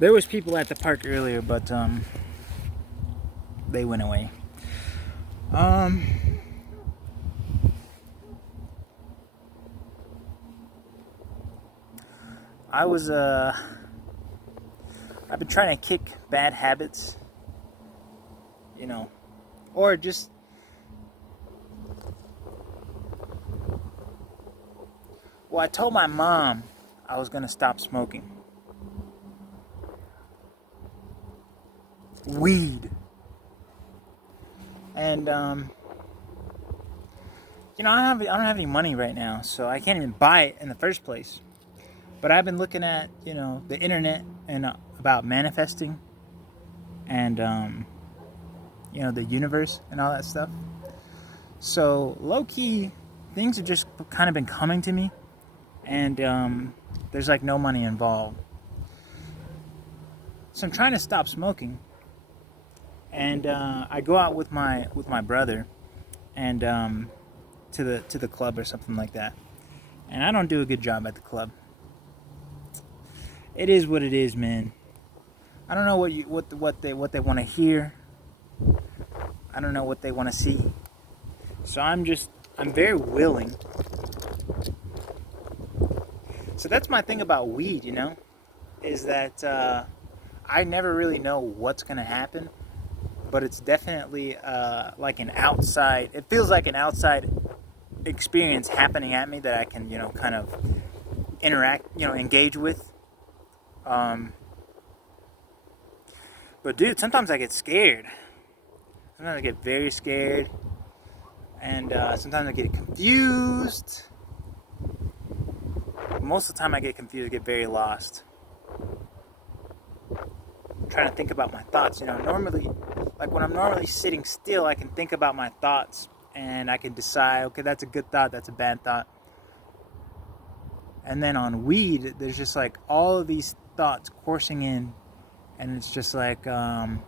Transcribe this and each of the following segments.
There was people at the park earlier, but they went away. Um, I was I've been trying to kick bad habits, you know, or just well, I told my mom I was gonna stop smoking weed, and I don't have any money right now, so I can't even buy it in the first place. But I've been looking at the internet and about manifesting and the universe and all that stuff. So low key, things have just kind of been coming to me, and there's like no money involved. So I'm trying to stop smoking, and I go out with my brother, and to the club or something like that. And I don't do a good job at the club. It is what it is, man. I don't know what they want to hear. I don't know what they want to see. So I'm very willing. So that's my thing about weed, is that I never really know what's gonna happen, but it's definitely like an outside. It feels like an outside experience happening at me that I can kind of interact, engage with. But dude, sometimes I get scared. Sometimes I get very scared, and sometimes I get confused. Most of the time I get confused, get very lost. I'm trying to think about my thoughts. Normally, like when I'm normally sitting still, I can think about my thoughts, and I can decide, okay, that's a good thought, that's a bad thought. And then on weed, there's just like all of these thoughts coursing in, and it's just like I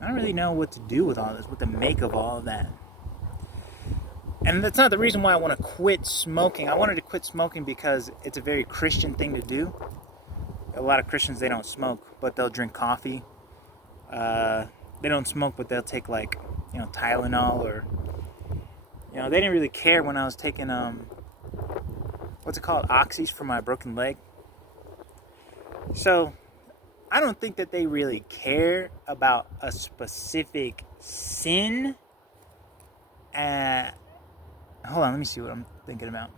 don't really know what to do with all this, what to make of all of that. And that's not the reason why I want to quit smoking. I wanted to quit smoking because it's a very Christian thing to do. A lot of Christians, they don't smoke, but they'll drink coffee. They don't smoke, but they'll take like Tylenol, or they didn't really care when I was taking what's it called, oxys for my broken leg. So I don't think that they really care about a specific sin. Hold on, let me see what I'm thinking about.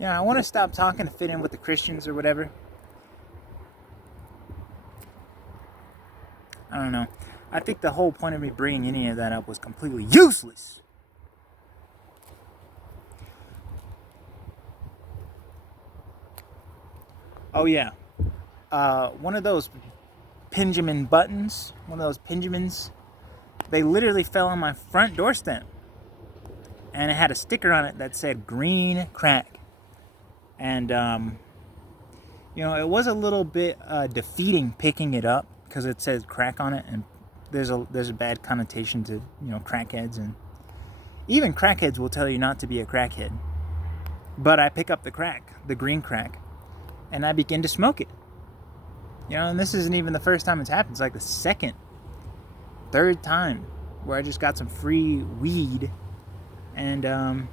I want to stop talking to fit in with the Christians or whatever. I don't know. I think the whole point of me bringing any of that up was completely useless. Oh yeah, one of those Benjamin buttons, they literally fell on my front doorstep, and it had a sticker on it that said "green crack," and it was a little bit defeating picking it up because it says crack on it, and there's a bad connotation to crackheads, and even crackheads will tell you not to be a crackhead. But I pick up the green crack, and I begin to smoke it. And this isn't even the first time it's happened. It's like the second, third time where I just got some free weed, and I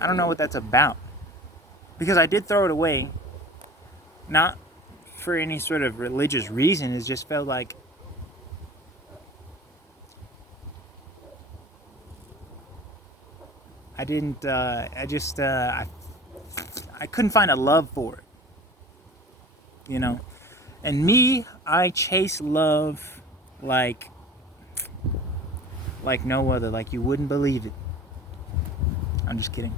don't know what that's about, because I did throw it away, not for any sort of religious reason. It just felt like I didn't. I couldn't find a love for it, And me, I chase love like no other. Like you wouldn't believe it. I'm just kidding.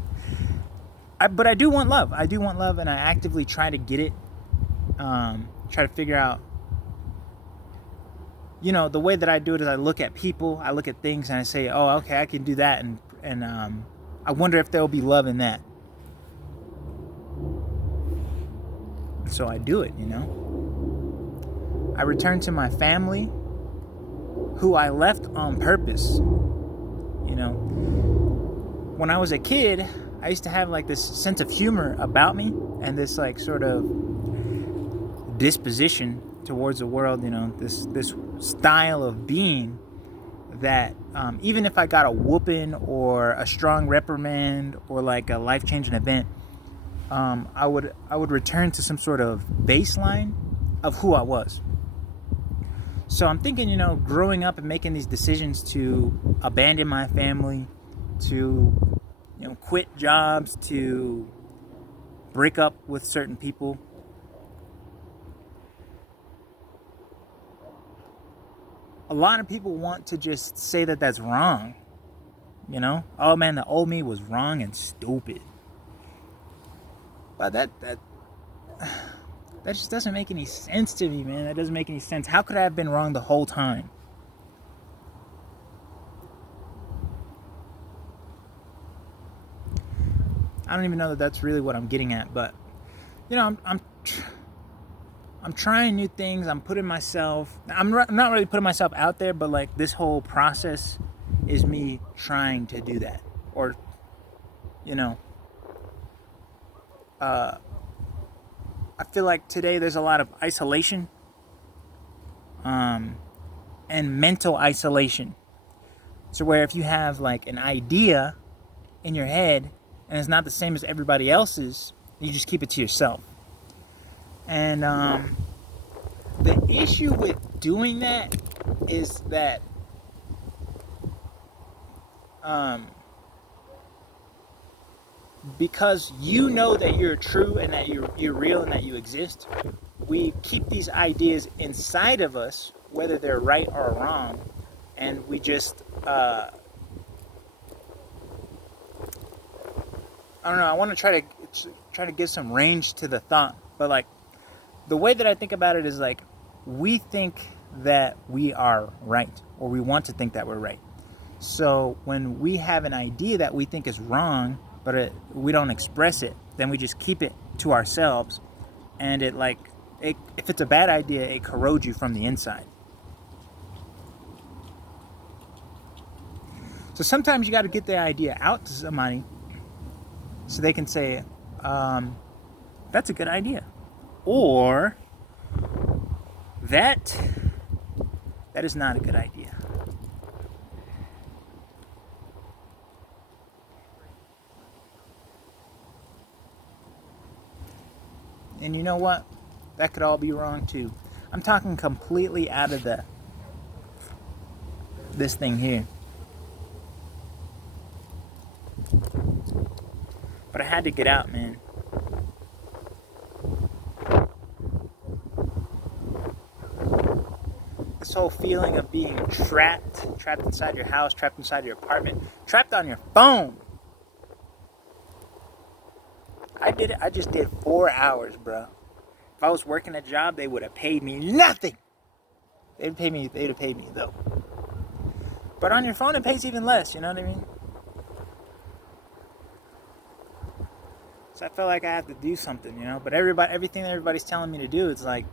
But I do want love. And I actively try to get it. Try to figure out. The way that I do it is I look at people, I look at things, and I say, "Oh, okay, I can do that," and I wonder if there will be love in that. So I do it, I return to my family, who I left on purpose. You know, when I was a kid, I used to have like this sense of humor about me and this like sort of disposition towards the world. You know, this style of being that even if I got a whooping or a strong reprimand or like a life-changing event, I would return to some sort of baseline of who I was. So I'm thinking, you know, growing up and making these decisions to abandon my family, to, you know, quit jobs, to break up with certain people. A lot of people want to just say that that's wrong. You know, oh man, the old me was wrong and stupid. But that just doesn't make any sense to me, man. That doesn't make any sense. How could I have been wrong the whole time? I don't even know that that's really what I'm getting at, but you know, I'm trying new things. I'm putting myself. I'm not really putting myself out there, but like this whole process is me trying to do that, or you know, I feel like today there's a lot of isolation, and mental isolation. So where if you have like an idea in your head and it's not the same as everybody else's, you just keep it to yourself. And the issue with doing that is that because you know that you're true and that you're real and that you exist, we keep these ideas inside of us, whether they're right or wrong, and we just I don't know. I want to try to give some range to the thought, but like the way that I think about it is like we think that we are right, or we want to think that we're right. So when we have an idea that we think is wrong, but we don't express it, then we just keep it to ourselves, and if it's a bad idea, it corrodes you from the inside. So sometimes you got to get the idea out to somebody so they can say, that's a good idea. Or that is not a good idea. And you know what? That could all be wrong too. I'm talking completely out of this thing here. But I had to get out, man. This whole feeling of being trapped inside your house, trapped inside your apartment, trapped on your phone. I just did 4 hours, bro. If I was working a job, they would have paid me nothing. They'd have paid me though. But on your phone, it pays even less. You know what I mean? So I felt like I have to do something, you know. But everything that everybody's telling me to do, it's like,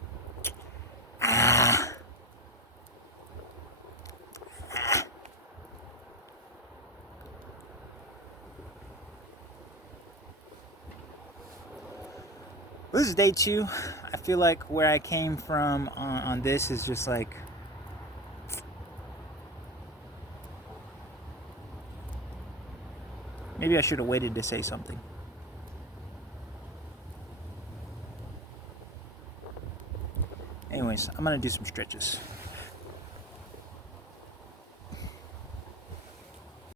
This is day 2. I feel like where I came from on this is just like, maybe I should have waited to say something. Anyways, I'm gonna do some stretches.